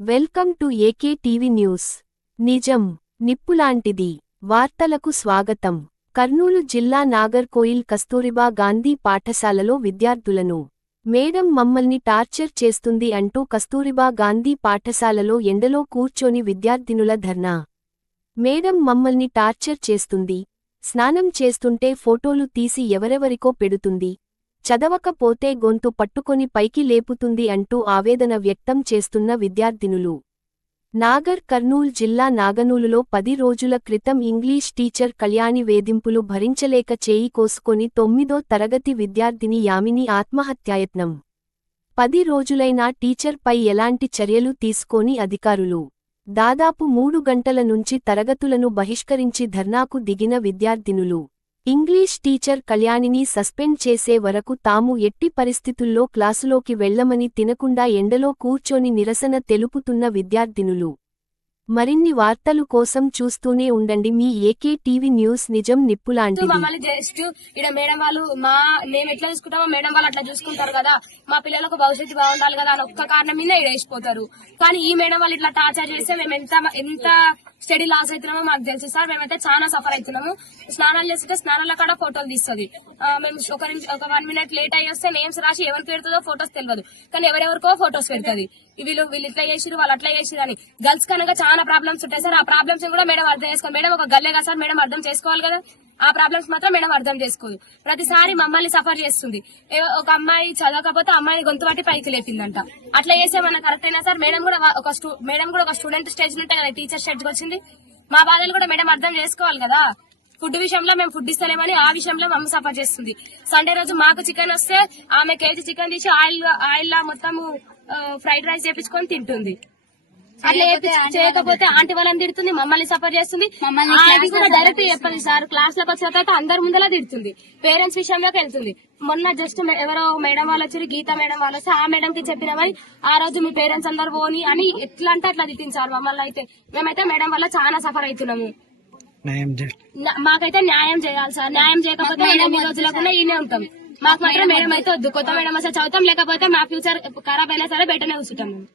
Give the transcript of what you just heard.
Welcome to AK TV news. నిజం నిప్పులాంటిది. వార్తలకు స్వాగతం. కర్నూలు జిల్లా నాగర్కోయిల్ కస్తూరిబా గాంధీ పాఠశాలలో విద్యార్థులను మేడం మమ్మల్ని టార్చర్ చేస్తుంది అంటూ కస్తూరిబా గాంధీ పాఠశాలలో ఎండలో కూర్చొని విద్యార్థినుల ధర్నా. మేడం మమ్మల్ని టార్చర్ చేస్తుంది. స్నానం చేస్తుంటే ఫోటోలు తీసి ఎవరెవరికో పెడుతుంది. చదవకపోతే గొంతు పట్టుకొని పైకి లేపుతుంది అంటూ ఆవేదన వ్యక్తం చేస్తున్న విద్యార్థినులు. నాగర్ కర్నూల్ జిల్లా నాగనూలులో పది రోజుల క్రితం ఇంగ్లీష్ టీచర్ కళ్యాణి వేధింపులు భరించలేక చేయి కోసుకొని తొమ్మిదో తరగతి విద్యార్థిని యామిని ఆత్మహత్యాయత్నం. పది రోజులైనా టీచర్పై ఎలాంటి చర్యలు తీసుకోని అధికారులు. దాదాపు మూడు గంటల నుంచి తరగతులను బహిష్కరించి ధర్నాకు దిగిన విద్యార్థినులు. ఇంగ్లీష్ టీచర్ కళ్యాణిని సస్పెండ్ చేసే వరకు తాము ఎట్టి పరిస్థితుల్లో క్లాసులోకి వెళ్ళమని తినకుండా ఎండలో కూర్చొని నిరసన తెలుపుతున్న విద్యార్థినులు. మరిన్ని వార్తలు కోసం చూస్తూనే ఉండండి. మీ ఏకే టీవీ న్యూస్ నిజం నిప్పులాంటిది మమ్మల్ని జస్ట్ ఇక్కడ మేడం వాళ్ళు మా మేము ఎట్లా చూసుకుంటామో మేడం వాళ్ళు అట్లా చూసుకుంటారు కదా. మా పిల్లలకు భవిష్యత్తు బాగుండాలి కదా అని ఒక్క కారణం మీద ఇక్కడ వేసిపోతారు. కానీ ఈ మేడం వాళ్ళు ఇట్లా టార్చర్ చేస్తే మేము ఎంత ఎంత స్టడీ లాస్ అవుతున్నామో మాకు తెలుసు సార్. మేమైతే చాలా సఫర్ అవుతున్నాము స్నానాలు చేస్తుంటే స్నానాల కాడ ఫోటోలు తీస్తుంది. మేము ఒక ఒక వన్ మినిట్ లేట్ అయ్యి వస్తే నేమ్స్ రాసి ఎవరికి పెడుతుందో ఫోటోస్ తెలియదు కానీ ఎవరెవరికో ఫోటోస్ పెడుతుంది. వీళ్ళు వీళ్ళు ఇట్లా చేసిరు వాళ్ళు అట్లా చేసిరు అని. గర్ల్స్ కనుక చాలా చాలా ప్రాబ్లమ్స్ ఉంటాయి. సార్ ఆ ప్రాబ్లమ్స్ కూడా మేడం అర్థం చేసుకోవాలి. మేడం ఒక గల్లేగా సార్ మేడం అర్థం చేసుకోవాలి కదా? ఆ ప్రాబ్లమ్స్ మాత్రం మేడం అర్థం చేసుకోదు. ప్రతిసారి మమ్మల్ని సఫర్ చేస్తుంది. ఒక అమ్మాయి చదవకపోతే అమ్మాయిని గొంతు పట్టి పైకి లేపిందంట. అట్లా చేసే మన కరెక్ట్ అయినా సార్? మేడం కూడా ఒక మేడం కూడా ఒక స్టూడెంట్ స్టేజ్ ఉంటే కదా టీచర్ స్టేజ్కి వచ్చింది. మా బాధలు కూడా మేడం అర్థం చేసుకోవాలి కదా? ఫుడ్ విషయంలో మేము ఫుడ్ ఇస్తలేమని ఆ విషయంలో మమ్మల్ని సఫర్ చేస్తుంది. సండే రోజు మాకు చికెన్ వస్తే ఆమె కేజీ చికెన్ తీసి ఆయిల్ ఆయిల్ లా మొత్తం ఫ్రైడ్ రైస్ చేపించుకొని తింటుంది. అట్లా చేయకపోతే ఆంటీ వాళ్ళని తిడుతుంది మమ్మల్ని సఫర్ చేస్తుంది. అది కూడా డైరెక్ట్ చెప్పదు సార్. క్లాస్లోకి వచ్చిన తర్వాత అందరి ముందలా తిడుతుంది. పేరెంట్స్ విషయంలోకి వెళ్తుంది. మొన్న జస్ట్ ఎవరో మేడం వాళ్ళు వచ్చి గీత మేడం వాళ్ళు వస్తే ఆ మేడం కి చెప్పినమని ఆ రోజు మీ పేరెంట్స్ అందరు పోని అని ఎట్లా అంటే అట్లా తిట్టింది సార్ మమ్మల్ని అయితే. మేమైతే మేడం వల్ల చాలా సఫర్ అవుతున్నాము. మాకైతే న్యాయం చేయాలి సార్. న్యాయం చేయకపోతే ఎన్ని రోజులకుండా ఈయనే ఉంటాం. మాకు మాత్రం మేడం అయితే వద్దు. కొత్త మేడం వస్తే చదువుతాం లేకపోతే మా ఫ్యూచర్ ఖరాబ్ అయినా సరే బయటనే కూర్చుంటాం. మేము